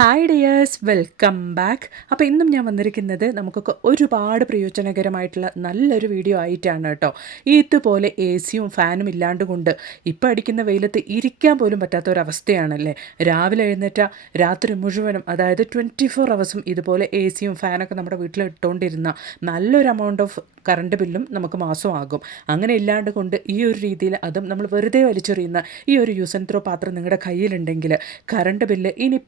Hi dears, welcome back. അപ്പോൾ ഇന്നും ഞാൻ വന്നിരിക്കുന്നത് നമുക്കൊക്കെ ഒരുപാട് പ്രയോജനകരമായിട്ടുള്ള നല്ലൊരു വീഡിയോ ആയിട്ടാണ് കേട്ടോ. ഇതുപോലെ എ സിയും ഫാനും ഇല്ലാണ്ട് കൊണ്ട് ഇപ്പോൾ അടിക്കുന്ന വെയിലത്ത് ഇരിക്കാൻ പോലും പറ്റാത്തൊരവസ്ഥയാണല്ലേ. രാവിലെ എഴുന്നേറ്റ രാത്രി മുഴുവനും, അതായത് 24 അവേഴ്സും ഇതുപോലെ എ സിയും ഫാനൊക്കെ നമ്മുടെ വീട്ടിൽ ഇട്ടുകൊണ്ടിരുന്ന നല്ലൊരു എമൗണ്ട് ഓഫ് കറണ്ട് ബില്ലും നമുക്ക് മാസമാകും. അങ്ങനെ ഇല്ലാണ്ട് കൊണ്ട് ഈ ഒരു രീതിയിൽ, അതും നമ്മൾ വെറുതെ വലിച്ചെറിയുന്ന ഈ ഒരു യൂസ് ആൻഡ് ത്രോ പാത്രം നിങ്ങളുടെ കയ്യിലുണ്ടെങ്കിൽ കറണ്ട് ബില്ല് ഇനി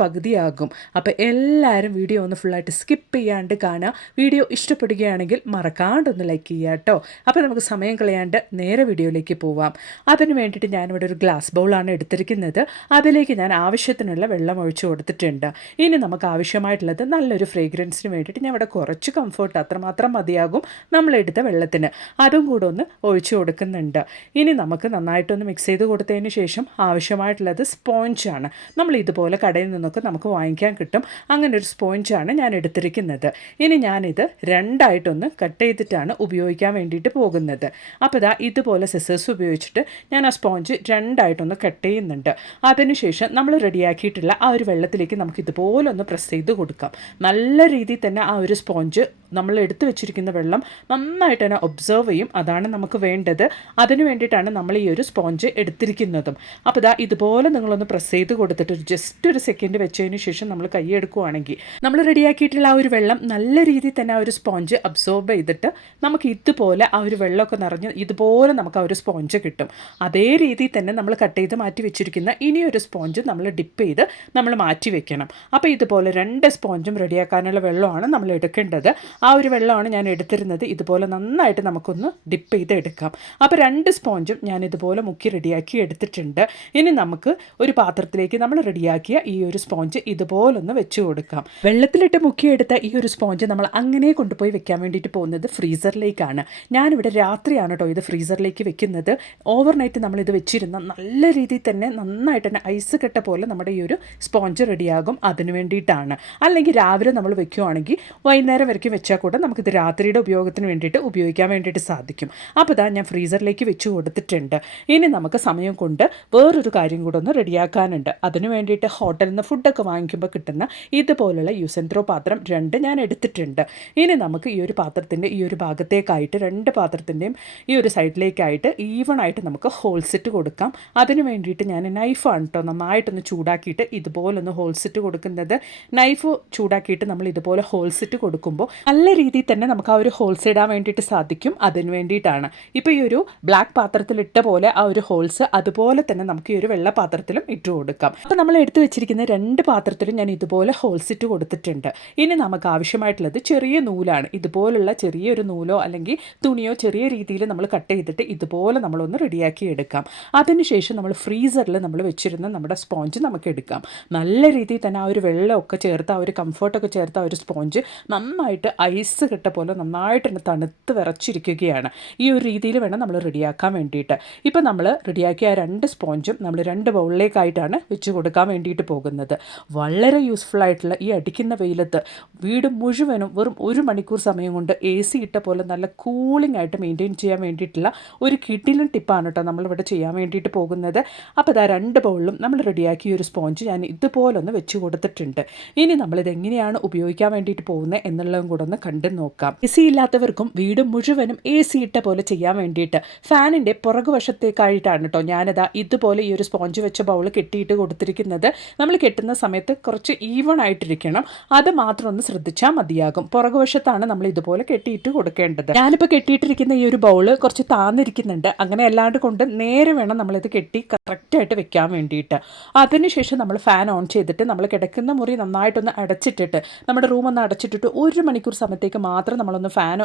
പകുതിയാകും. അപ്പോൾ എല്ലാവരും വീഡിയോ ഒന്ന് ഫുള്ളായിട്ട് സ്കിപ്പ് ചെയ്യാണ്ട് കാണുക. വീഡിയോ ഇഷ്ടപ്പെടുകയാണെങ്കിൽ മറക്കാണ്ടൊന്ന് ലൈക്ക് ചെയ്യുക കേട്ടോ. അപ്പോൾ നമുക്ക് സമയം കളയാണ്ട് നേരെ വീഡിയോയിലേക്ക് പോവാം. അതിന് വേണ്ടിയിട്ട് ഞാനിവിടെ ഒരു ഗ്ലാസ് ബൗളാണ് എടുത്തിരിക്കുന്നത്. അതിലേക്ക് ഞാൻ ആവശ്യത്തിനുള്ള വെള്ളം ഒഴിച്ചു കൊടുത്തിട്ടുണ്ട്. ഇനി നമുക്ക് ആവശ്യമായിട്ടുള്ളത് നല്ലൊരു ഫ്രേഗ്രൻസിന് വേണ്ടിയിട്ട് ഞാൻ ഇവിടെ കുറച്ച് കംഫർട്ട് അത്രമാത്രം മതിയാകും നമ്മളെടുത്ത വെള്ളത്തിന്, അതും കൂടെ ഒന്ന് ഒഴിച്ചു കൊടുക്കുന്നുണ്ട്. ഇനി നമുക്ക് നന്നായിട്ടൊന്ന് മിക്സ് ചെയ്ത് കൊടുത്തതിന് ശേഷം ആവശ്യമായിട്ടുള്ളത് സ്പോഞ്ചാണ്. നമ്മൾ ഇതുപോലെ കടയിൽ നിന്നൊക്കെ നമുക്ക് വാങ്ങിക്കാൻ കിട്ടും. അങ്ങനെ ഒരു സ്പോഞ്ചാണ് ഞാൻ എടുത്തിരിക്കുന്നത്. ഇനി ഞാനിത് രണ്ടായിട്ടൊന്ന് കട്ട് ചെയ്തിട്ടാണ് ഉപയോഗിക്കാൻ വേണ്ടിയിട്ട് പോകുന്നത്. അപ്പോൾ ഇതുപോലെ സിസേഴ്സ് ഉപയോഗിച്ചിട്ട് ഞാൻ ആ സ്പോഞ്ച് രണ്ടായിട്ടൊന്ന് കട്ട് ചെയ്യുന്നുണ്ട്. അതിനുശേഷം നമ്മൾ റെഡിയാക്കിയിട്ടുള്ള ആ ഒരു വെള്ളത്തിലേക്ക് നമുക്ക് ഇതുപോലെ ഒന്ന് പ്രസ് ചെയ്ത് കൊടുക്കാം. നല്ല രീതിയിൽ തന്നെ ആ ഒരു സ്പോഞ്ച് നമ്മൾ എടുത്തു വെച്ചിരിക്കുന്ന വെള്ളം നന്നായിട്ട് തന്നെ ഒബ്സർവ് ചെയ്യും. അതാണ് നമുക്ക് വേണ്ടത്. അതിന് വേണ്ടിയിട്ടാണ് നമ്മൾ ഈ ഒരു സ്പോഞ്ച് എടുത്തിരിക്കുന്നതും. അപ്പോൾ ഇതുപോലെ നിങ്ങളൊന്ന് പ്രസ് ചെയ്ത് കൊടുത്തിട്ട് ജസ്റ്റ് ഒരു സെക്കൻഡ് വെച്ചതിന് ശേഷം നമ്മൾ കൈയ്യെടുക്കുകയാണെങ്കിൽ നമ്മൾ റെഡിയാക്കിയിട്ടുള്ള ആ ഒരു വെള്ളം നല്ല രീതിയിൽ തന്നെ ആ ഒരു സ്പോഞ്ച് അബ്സോർബ് ചെയ്തിട്ട് നമുക്ക് ഇതുപോലെ ആ ഒരു വെള്ളമൊക്കെ നിറഞ്ഞ് ഇതുപോലെ നമുക്ക് ആ ഒരു സ്പോഞ്ച് കിട്ടും. അതേ രീതിയിൽ തന്നെ നമ്മൾ കട്ട് ചെയ്ത് മാറ്റി വെച്ചിരിക്കുന്ന ഇനിയൊരു സ്പോഞ്ച് നമ്മൾ ഡിപ്പ് ചെയ്ത് നമ്മൾ മാറ്റി വെക്കണം. അപ്പോൾ ഇതുപോലെ രണ്ട് സ്പോഞ്ചും റെഡിയാക്കാനുള്ള വെള്ളമാണ് നമ്മൾ എടുക്കേണ്ടത്. ആ ഒരു വെള്ളമാണ് ഞാൻ എടുത്തിരുന്നത്. ഇതുപോലെ നന്നായിട്ട് നമുക്കൊന്ന് ഡിപ്പ് ചെയ്ത് എടുക്കാം. അപ്പോൾ രണ്ട് സ്പോഞ്ചും ഞാൻ ഇതുപോലെ മുക്കി റെഡിയാക്കി എടുത്തിട്ടുണ്ട്. ഇനി നമുക്ക് ഒരു പാത്രത്തിലേക്ക് നമ്മൾ റെഡിയാക്കിയ ഈ ഒരു സ്പോഞ്ച് ഇതുപോലൊന്ന് വെച്ച് കൊടുക്കാം. വെള്ളത്തിലിട്ട് മുക്കിയെടുത്ത ഈ ഒരു സ്പോഞ്ച് നമ്മൾ അങ്ങനെ കൊണ്ടുപോയി വെക്കാൻ വേണ്ടിയിട്ട് പോകുന്നത് ഫ്രീസറിലേക്കാണ്. ഞാനിവിടെ രാത്രിയാണ് കേട്ടോ ഇത് ഫ്രീസറിലേക്ക് വെക്കുന്നത്. ഓവർനൈറ്റ് നമ്മളിത് വെച്ചിരുന്ന നല്ല രീതിയിൽ തന്നെ നന്നായിട്ട് തന്നെ ഐസ് കെട്ട പോലെ നമ്മുടെ ഈ ഒരു സ്പോഞ്ച് റെഡിയാകും. അതിന് വേണ്ടിയിട്ടാണ്. അല്ലെങ്കിൽ രാവിലെ നമ്മൾ വെക്കുകയാണെങ്കിൽ വൈകുന്നേരം വരയ്ക്കും വെച്ചാൽ കൂടെ നമുക്കിത് രാത്രിയുടെ ഉപയോഗത്തിന് വേണ്ടിയിട്ട് ഉപയോഗിക്കാൻ വേണ്ടിയിട്ട് സാധിക്കും. അപ്പോൾ ഞാൻ ഫ്രീസറിലേക്ക് വെച്ച് കൊടുത്തിട്ടുണ്ട്. ഇനി നമുക്ക് സമയം കൊണ്ട് വേറൊരു കാര്യം കൂടെ ഒന്ന് റെഡിയാക്കാനുണ്ട്. അതിന് വേണ്ടിയിട്ട് ഹോട്ടലിൽ നിന്ന് ഫുഡൊക്കെ വാങ്ങിക്കുമ്പോൾ കിട്ടുന്ന ഇതുപോലുള്ള യൂസ് ആൻഡ് ത്രോ പാത്രം 2 ഞാൻ എടുത്തിട്ടുണ്ട്. ഇനി നമുക്ക് ഈ ഒരു പാത്രത്തിൻ്റെ ഈ ഒരു ഭാഗത്തേക്കായിട്ട് രണ്ട് പാത്രത്തിൻ്റെയും ഈ ഒരു സൈഡിലേക്കായിട്ട് ഈവണായിട്ട് നമുക്ക് ഹോൾസിറ്റ് കൊടുക്കാം. അതിന് വേണ്ടിയിട്ട് ഞാൻ നൈഫാണ് കേട്ടോ നന്നായിട്ടൊന്ന് ചൂടാക്കിയിട്ട് ഇതുപോലൊന്ന് ഹോൾസിറ്റ് കൊടുക്കുന്നത്. നൈഫ് ചൂടാക്കിയിട്ട് നമ്മൾ ഇതുപോലെ ഹോൾസിറ്റ് കൊടുക്കുമ്പോൾ നല്ല രീതിയിൽ തന്നെ നമുക്ക് ആ ഒരു ഹോൾസ് ഇടാൻ വേണ്ടിയിട്ട് സാധിക്കും. അതിന് വേണ്ടിയിട്ടാണ് ഇപ്പോൾ ഈ ഒരു ബ്ലാക്ക് പാത്രത്തിലിട്ട പോലെ ആ ഒരു ഹോൾസ് അതുപോലെ തന്നെ നമുക്ക് ഈ ഒരു വെള്ള പാത്രത്തിലും ഇട്ട് കൊടുക്കാം. അപ്പോൾ നമ്മൾ എടുത്തു വെച്ചിരിക്കുന്ന രണ്ട് പാത്രത്തിലും ഞാൻ ഇതുപോലെ ഹോൾസ് ഇട്ട് കൊടുത്തിട്ടുണ്ട്. ഇനി നമുക്ക് ആവശ്യമായിട്ടുള്ളത് ചെറിയ നൂലാണ്. ഇതുപോലുള്ള ചെറിയൊരു നൂലോ അല്ലെങ്കിൽ തുണിയോ ചെറിയ രീതിയിൽ നമ്മൾ കട്ട് ചെയ്തിട്ട് ഇതുപോലെ നമ്മളൊന്ന് റെഡിയാക്കി എടുക്കാം. അതിനുശേഷം നമ്മൾ ഫ്രീസറിൽ നമ്മൾ വെച്ചിരുന്ന നമ്മുടെ സ്പോഞ്ച് നമുക്ക് എടുക്കാം. നല്ല രീതിയിൽ തന്നെ ആ ഒരു വെള്ളമൊക്കെ ചേർത്ത് ആ ഒരു കംഫർട്ടൊക്കെ ചേർത്ത് ആ ഒരു സ്പോഞ്ച് നന്നായിട്ട് ഐസ് കിട്ട പോലെ നന്നായിട്ട് തന്നെ തണുത്ത് വിറച്ചിരിക്കുകയാണ്. ഈ ഒരു രീതിയിൽ വേണം നമ്മൾ റെഡിയാക്കാൻ വേണ്ടിയിട്ട്. ഇപ്പോൾ നമ്മൾ റെഡിയാക്കിയ ആ രണ്ട് സ്പോഞ്ചും നമ്മൾ രണ്ട് ബൗളിലേക്കായിട്ടാണ് വെച്ച് കൊടുക്കാൻ വേണ്ടിയിട്ട് പോകുന്നത്. വളരെ യൂസ്ഫുൾ ആയിട്ടുള്ള ഈ അടിക്കുന്ന വെയിലത്ത് വീട് മുഴുവനും വെറും 1 മണിക്കൂർ സമയം കൊണ്ട് എ സി ഇട്ട പോലെ നല്ല കൂളിംഗ് ആയിട്ട് മെയിൻറ്റെയിൻ ചെയ്യാൻ വേണ്ടിയിട്ടുള്ള ഒരു കിടിലൻ ടിപ്പാണ് കേട്ടോ നമ്മളിവിടെ ചെയ്യാൻ വേണ്ടിയിട്ട് പോകുന്നത്. അപ്പോൾ രണ്ട് ബൗളിലും നമ്മൾ റെഡിയാക്കിയ ഒരു സ്പോഞ്ച് ഞാൻ ഇതുപോലെ ഒന്ന് വെച്ച് കൊടുത്തിട്ടുണ്ട്. ഇനി നമ്മളിത് എങ്ങനെയാണ് ഉപയോഗിക്കാൻ വേണ്ടിയിട്ട് പോകുന്നത് എന്നുള്ളതും കൂടെ ഒന്ന് കണ്ടു നോക്കാം. എ സി ഇല്ലാത്തവർക്കും വീട് മുഴുവനും എ സി ഇട്ട പോലെ ചെയ്യാൻ വേണ്ടിയിട്ട് ഫാനിൻ്റെ പുറകുവശത്തേക്കായിട്ടാണ് കേട്ടോ ഞാനതാ ഇതുപോലെ ഈ ഒരു സ്പോഞ്ച് വെച്ച ബൗൾ കെട്ടിയിട്ട് കൊടുത്തിരിക്കുന്നത്. നമ്മൾ കെട്ടുന്ന സമയത്ത് കുറച്ച് ഈവൺ ആയിട്ടിരിക്കണം. അത് മാത്രം ഒന്ന് ശ്രദ്ധിച്ചാൽ മതിയാകും. പുറകുവശത്താണ് നമ്മൾ ഇതുപോലെ കെട്ടിയിട്ട് കൊടുക്കേണ്ടത്. ഞാനിപ്പോൾ കെട്ടിയിട്ടിരിക്കുന്ന ഈ ഒരു ബൗൾ കുറച്ച് താന്നിരിക്കുന്നുണ്ട്. അങ്ങനെ അല്ലാണ്ട് കൊണ്ട് നേരെ വേണം നമ്മളിത് കെട്ടി കറക്റ്റായിട്ട് വെക്കാൻ വേണ്ടിയിട്ട്. അതിനുശേഷം നമ്മൾ ഫാൻ ഓൺ ചെയ്തിട്ട് നമ്മൾ കിടക്കുന്ന മുറി നന്നായിട്ടൊന്ന് അടച്ചിട്ടിട്ട് നമ്മുടെ റൂം ഒന്ന് അടച്ചിട്ടിട്ട് 1 മണിക്കൂർ സമയത്തേക്ക് മാത്രം നമ്മളൊന്ന് ഫാൻ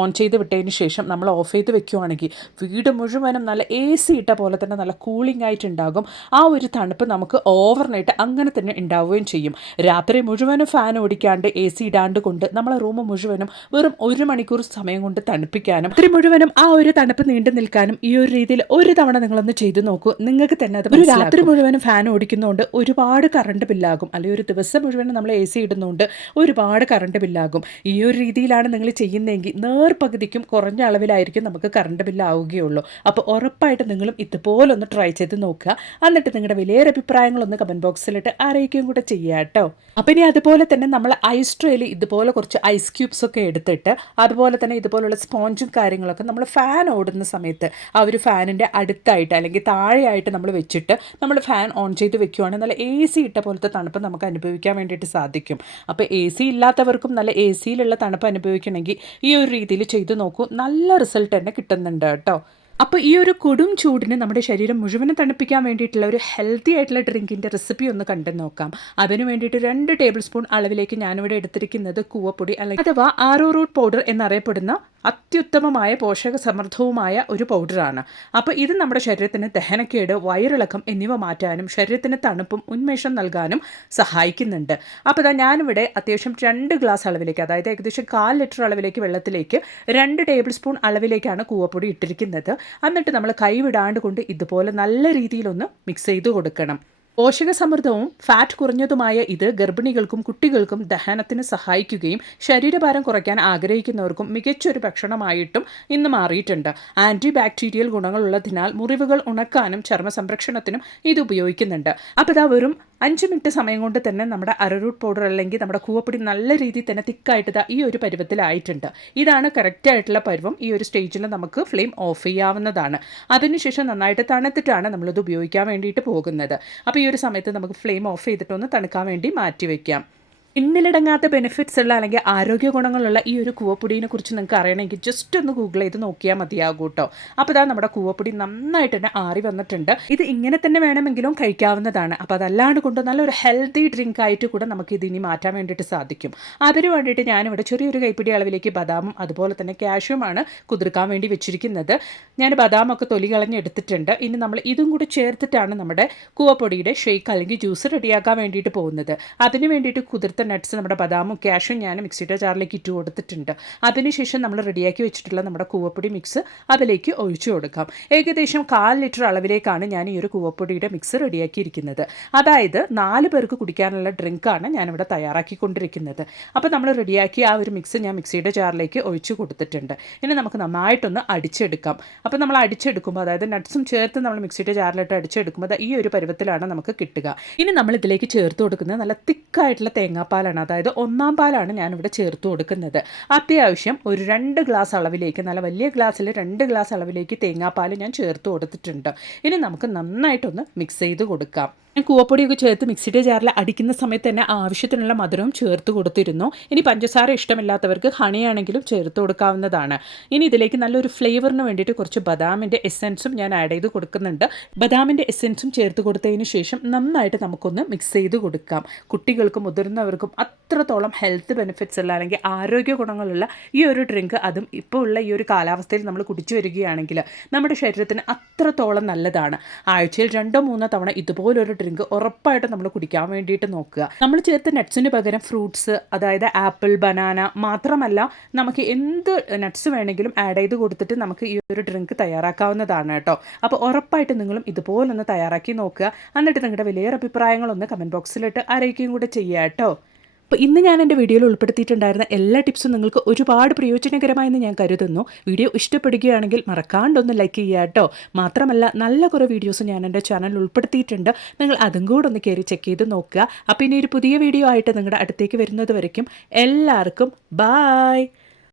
ഓൺ ചെയ്ത് വിട്ടതിന് ശേഷം നമ്മൾ ഓഫ് ചെയ്ത് വെക്കുകയാണെങ്കിൽ വീട് മുഴുവനും നല്ല എ സി ഇട്ട പോലെ തന്നെ നല്ല കൂളിംഗ് ആയിട്ടുണ്ടാകും. ആ ഒരു തണുപ്പ് നമുക്ക് ഓവർനൈറ്റ് അങ്ങനെ തന്നെ ഉണ്ടാവുകയും ചെയ്യും. രാത്രി മുഴുവനും ഫാൻ ഓടിക്കാണ്ട് എ സി ഇടാണ്ട് കൊണ്ട് നമ്മളെ റൂം മുഴുവനും വെറും 1 മണിക്കൂർ സമയം കൊണ്ട് തണുപ്പിക്കാനും രാത്രി മുഴുവനും ആ ഒരു തണുപ്പ് നീണ്ടു നിൽക്കാനും ഈ ഒരു രീതിയിൽ ഒരു തവണ നിങ്ങളൊന്ന് ചെയ്തു നോക്കൂ. നിങ്ങൾക്ക് തന്നെ അത് ഒരു രാത്രി മുഴുവനും ഫാൻ ഓടിക്കുന്നതുകൊണ്ട് ഒരുപാട് കറണ്ട് ബില്ലാകും. അല്ലെങ്കിൽ ഒരു ദിവസം മുഴുവനും നമ്മൾ എ സി ഇടുന്നതുകൊണ്ട് ഒരുപാട് കറണ്ട് ബില്ലാകും. ഈ ഒരു രീതിയിലാണ് നിങ്ങൾ ചെയ്യുന്നതെങ്കിൽ നേർപകുതിക്കും കുറഞ്ഞ അളവിലായിരിക്കും നമുക്ക് കറണ്ട് ബില്ല് ആവുകയുള്ളൂ. അപ്പോൾ ഉറപ്പായിട്ട് നിങ്ങളും ഇതുപോലൊന്ന് ട്രൈ ചെയ്ത് നോക്കുക. എന്നിട്ട് നിങ്ങളുടെ വിലയേറെ അഭിപ്രായങ്ങളൊന്ന് കമൻറ്റ് ബോക്സിലിട്ട് അറിയിക്കുകയും കൂടെ ചെയ്യുക കേട്ടോ. അപ്പം ഇനി അതുപോലെ തന്നെ നമ്മൾ ഐസ് ട്രേയിൽ ഇതുപോലെ കുറച്ച് ഐസ് ക്യൂബ്സ് ഒക്കെ എടുത്തിട്ട് അതുപോലെ തന്നെ ഇതുപോലുള്ള സ്പോഞ്ചും കാര്യങ്ങളൊക്കെ നമ്മൾ ഫാൻ ഓടുന്ന സമയത്ത് ആ ഒരു ഫാനിൻ്റെ അടുത്തായിട്ട് അല്ലെങ്കിൽ താഴെയായിട്ട് നമ്മൾ വെച്ചിട്ട് നമ്മൾ ഫാൻ ഓൺ ചെയ്ത് വെക്കുകയാണെങ്കിൽ നല്ല AC ഇട്ട പോലത്തെ തണുപ്പ് നമുക്ക് അനുഭവിക്കാൻ വേണ്ടിയിട്ട് സാധിക്കും. അപ്പോൾ AC ഇല്ലാത്തവർക്കും നല്ല AC-യിലുള്ള തണുപ്പ് അനുഭവിക്കണമെങ്കിൽ ഈ ഒരു രീതിയിൽ ചെയ്ത് നോക്കൂ. നല്ല റിസൾട്ട് തന്നെ കിട്ടുന്നുണ്ട് കേട്ടോ. അപ്പോൾ ഈ ഒരു കൊടും ചൂടിന് നമ്മുടെ ശരീരം മുഴുവനും തണുപ്പിക്കാൻ വേണ്ടിയിട്ടുള്ള ഒരു ഹെൽത്തി ആയിട്ടുള്ള ഡ്രിങ്കിൻ്റെ റെസിപ്പി ഒന്ന് കണ്ടു നോക്കാം. അതിന് വേണ്ടിയിട്ട് 2 ടേബിൾ സ്പൂൺ അളവിലേക്ക് ഞാനിവിടെ എടുത്തിരിക്കുന്നത് കൂവപ്പൊടി അല്ലെങ്കിൽ അഥവാ ആരോ റൂട്ട് പൗഡർ എന്നറിയപ്പെടുന്ന അത്യുത്തമമായ പോഷക സമൃദ്ധവുമായ ഒരു പൗഡറാണ്. അപ്പോൾ ഇത് നമ്മുടെ ശരീരത്തിന് ദഹനക്കേട്, വയറിളക്കം എന്നിവ മാറ്റാനും ശരീരത്തിന് തണുപ്പും ഉന്മേഷം നൽകാനും സഹായിക്കുന്നുണ്ട്. അപ്പോൾ ഞാനിവിടെ അത്യാവശ്യം 2 ഗ്ലാസ് അളവിലേക്ക്, അതായത് ഏകദേശം 1/4 ലിറ്റർ അളവിലേക്ക് വെള്ളത്തിലേക്ക് 2 ടേബിൾ സ്പൂൺ അളവിലേക്കാണ് കൂവപ്പൊടി ഇട്ടിരിക്കുന്നത്. എന്നിട്ട് നമ്മൾ കൈവിടാണ്ട് കൊണ്ട് ഇതുപോലെ നല്ല രീതിയിലൊന്ന് മിക്സ് ചെയ്ത് കൊടുക്കണം. പോഷക സമൃദ്ധവും ഫാറ്റ് കുറഞ്ഞതുമായ ഇത് ഗർഭിണികൾക്കും കുട്ടികൾക്കും ദഹനത്തിന് സഹായിക്കുകയും ശരീരഭാരം കുറയ്ക്കാൻ ആഗ്രഹിക്കുന്നവർക്കും മികച്ചൊരു ഭക്ഷണമായിട്ടും ഇന്ന് മാറിയിട്ടുണ്ട്. ആൻറ്റി ബാക്ടീരിയൽ ഗുണങ്ങളുള്ളതിനാൽ മുറിവുകൾ ഉണക്കാനും ചർമ്മ സംരക്ഷണത്തിനും ഇത് ഉപയോഗിക്കുന്നുണ്ട്. അപ്പോൾ വെറും 5 മിനിറ്റ് സമയം കൊണ്ട് തന്നെ നമ്മുടെ അരറൂട്ട് പൗഡർ അല്ലെങ്കിൽ നമ്മുടെ കൂവപ്പൊടി നല്ല രീതിയിൽ തന്നെ തിക്കായിട്ട് ഈ ഒരു പരുവത്തിലായിട്ടുണ്ട്. ഇതാണ് കറക്റ്റായിട്ടുള്ള പരുവം. ഈ ഒരു സ്റ്റേജിൽ നമുക്ക് ഫ്ലെയിം ഓഫ് ചെയ്യാവുന്നതാണ്. അതിനുശേഷം നന്നായിട്ട് തണുത്തിട്ടാണ് നമ്മളിത് ഉപയോഗിക്കാൻ വേണ്ടിയിട്ട് പോകുന്നത്. അപ്പോൾ ഈ ഒരു സമയത്ത് നമുക്ക് ഫ്ലെയിം ഓഫ് ചെയ്തിട്ടൊന്ന് തണുക്കാൻ വേണ്ടി മാറ്റി വയ്ക്കാം. ഇന്നിലടങ്ങാത്ത ബെനിഫിറ്റ്സ് ഉള്ള അല്ലെങ്കിൽ ആരോഗ്യ ഗുണങ്ങളുള്ള ഈ ഒരു കൂവപ്പൊടിയെ കുറിച്ച് നിങ്ങൾക്ക് അറിയണമെങ്കിൽ ജസ്റ്റ് ഒന്ന് ഗൂഗിൾ ചെയ്ത് നോക്കിയാൽ മതിയാകും കേട്ടോ. അപ്പോൾ നമ്മുടെ കൂവപ്പൊടി നന്നായിട്ട് തന്നെ ആറി വന്നിട്ടുണ്ട്. ഇത് ഇങ്ങനെ തന്നെ വേണമെങ്കിലും കഴിക്കാവുന്നതാണ്. അപ്പോൾ അതല്ലാണ്ട് കൊണ്ട് നല്ലൊരു ഹെൽത്തി ഡ്രിങ്ക് ആയിട്ട് കൂടെ നമുക്ക് ഇതിനി മാറ്റാൻ വേണ്ടിയിട്ട് സാധിക്കും. അതിന് വേണ്ടിയിട്ട് ഞാനിവിടെ ചെറിയൊരു കൈപ്പിടി അളവിലേക്ക് ബദാമും അതുപോലെ തന്നെ കാഷ്യൂമാണ് കുതിർക്കാൻ വേണ്ടി വെച്ചിരിക്കുന്നത്. ഞാൻ ബദാമൊക്കെ തൊലി കളഞ്ഞെടുത്തിട്ടുണ്ട്. ഇനി നമ്മൾ ഇതും കൂടി ചേർത്തിട്ടാണ് നമ്മുടെ കൂവപ്പൊടിയുടെ ഷേക്ക് അല്ലെങ്കിൽ ജ്യൂസ് റെഡിയാക്കാൻ വേണ്ടിയിട്ട് പോകുന്നത്. അതിന് വേണ്ടിയിട്ട് കുതിർത്ത നട്ട്സ് നമ്മുടെ ബദാമും കാഷ്യും ഞാൻ മിക്സിയുടെ ജാറിലേക്ക് ഇട്ട് കൊടുത്തിട്ടുണ്ട്. അതിനുശേഷം നമ്മൾ റെഡിയാക്കി വെച്ചിട്ടുള്ള നമ്മുടെ കൂവപ്പൊടി മിക്സ് അതിലേക്ക് ഒഴിച്ചു കൊടുക്കാം. ഏകദേശം 1/4 ലിറ്റർ അളവിലേക്കാണ് ഞാൻ ഈ ഒരു കൂവപ്പൊടിയുടെ മിക്സ് റെഡിയാക്കിയിരിക്കുന്നത്. അതായത് 4 പേർക്ക് കുടിക്കാനുള്ള ഡ്രിങ്കാണ് ഞാനിവിടെ തയ്യാറാക്കിക്കൊണ്ടിരിക്കുന്നത്. അപ്പോൾ നമ്മൾ റെഡിയാക്കി ആ ഒരു മിക്സ് ഞാൻ മിക്സിയുടെ ജാറിലേക്ക് ഒഴിച്ചു കൊടുത്തിട്ടുണ്ട്. ഇനി നമുക്ക് നന്നായിട്ടൊന്ന് അടിച്ചെടുക്കാം. അപ്പോൾ നമ്മൾ അടിച്ചെടുക്കുമ്പോൾ അതായത് നട്ട്സും ചേർത്ത് നമ്മൾ മിക്സിയുടെ ജാറിലിട്ട് അടിച്ചെടുക്കുമ്പോൾ ഈ ഒരു പരുവത്തിലാണ് നമുക്ക് കിട്ടുക. ഇനി നമ്മൾ ഇതിലേക്ക് ചേർത്ത് കൊടുക്കുന്നത് നല്ല തിക്കായിട്ടുള്ള തേങ്ങാപ്പാലാണ്. അതായത് 1-ാം പാലാണ് ഞാനിവിടെ ചേർത്ത് കൊടുക്കുന്നത്. അത്യാവശ്യം ഒരു 2 ഗ്ലാസ് അളവിലേക്ക്, നല്ല വലിയ ഗ്ലാസ്സിൽ 2 ഗ്ലാസ് അളവിലേക്ക് തേങ്ങാപ്പാൽ ഞാൻ ചേർത്ത് കൊടുത്തിട്ടുണ്ട്. ഇനി നമുക്ക് നന്നായിട്ടൊന്ന് മിക്സ് ചെയ്ത് കൊടുക്കാം. ഞാൻ കൂവപ്പൊടിയൊക്കെ ചേർത്ത് മിക്സിയുടെ ജാറിൽ അടിക്കുന്ന സമയത്ത് തന്നെ ആവശ്യത്തിനുള്ള മധുരവും ചേർത്ത് കൊടുത്തിരുന്നു. ഇനി പഞ്ചസാര ഇഷ്ടമില്ലാത്തവർക്ക് ഹണിയാണെങ്കിലും ചേർത്ത് കൊടുക്കാവുന്നതാണ്. ഇനി ഇതിലേക്ക് നല്ലൊരു ഫ്ലേവറിന് വേണ്ടിയിട്ട് കുറച്ച് ബദാമിൻ്റെ എസെൻസും ഞാൻ ആഡ് ചെയ്ത് കൊടുക്കുന്നുണ്ട്. ബദാമിൻ്റെ എസെൻസും ചേർത്ത് കൊടുത്തതിന് ശേഷം നന്നായിട്ട് നമുക്കൊന്ന് മിക്സ് ചെയ്ത് കൊടുക്കാം. കുട്ടികൾക്കും മുതിർന്നവർക്കും അത്രത്തോളം ഹെൽത്ത് ബെനിഫിറ്റ്സ് ഉള്ള അല്ലെങ്കിൽ ആരോഗ്യ ഗുണങ്ങളുള്ള ഈ ഒരു ഡ്രിങ്ക്, അതും ഇപ്പോൾ ഉള്ള ഈ ഒരു കാലാവസ്ഥയിൽ നമ്മൾ കുടിച്ചു വരികയാണെങ്കിൽ നമ്മുടെ ശരീരത്തിന് അത്രത്തോളം നല്ലതാണ്. ആഴ്ചയിൽ 2-3 തവണ ഇതുപോലൊരു ഡ്രിങ്ക് ഉറപ്പായിട്ട് നമ്മൾ കുടിക്കാൻ വേണ്ടിയിട്ട് നോക്കുക. നമ്മൾ ചേർത്ത നട്ട്സിന് പകരം ഫ്രൂട്ട്സ്, അതായത് ആപ്പിൾ, ബനാന മാത്രമല്ല നമുക്ക് എന്ത് നട്ട്സ് വേണമെങ്കിലും ആഡ് ചെയ്ത് കൊടുത്തിട്ട് നമുക്ക് ഈ ഒരു ഡ്രിങ്ക് തയ്യാറാക്കാവുന്നതാണ് കേട്ടോ. അപ്പോൾ ഉറപ്പായിട്ട് നിങ്ങളും ഇതുപോലൊന്ന് തയ്യാറാക്കി നോക്കുക. എന്നിട്ട് നിങ്ങളുടെ വിലയേറെ അഭിപ്രായങ്ങളൊന്ന് കമൻറ്റ് ബോക്സിലിട്ട് അറിയിക്കുകയും കൂടെ ചെയ്യുക കേട്ടോ. അപ്പോൾ ഇന്ന് ഞാൻ എൻ്റെ വീഡിയോയിൽ ഉൾപ്പെടുത്തിയിട്ടുണ്ടായിരുന്ന എല്ലാ ടിപ്സും നിങ്ങൾക്ക് ഒരുപാട് പ്രയോജനകരമായെന്ന് ഞാൻ കരുതുന്നു. വീഡിയോ ഇഷ്ടപ്പെടുകയാണെങ്കിൽ മറക്കാണ്ടൊന്ന് ലൈക്ക് ചെയ്യുക കേട്ടോ. മാത്രമല്ല നല്ല കുറേ വീഡിയോസ് ഞാൻ എൻ്റെ ചാനലിൽ ഉൾപ്പെടുത്തിയിട്ടുണ്ട്. നിങ്ങൾ അതും കൂടെ ഒന്ന് കയറി ചെക്ക് ചെയ്ത് നോക്കുക. അപ്പോൾ ഇനി ഒരു പുതിയ വീഡിയോ ആയിട്ട് നിങ്ങളുടെ അടുത്തേക്ക് വരുന്നത് വരയ്ക്കും എല്ലാവർക്കും ബായ്.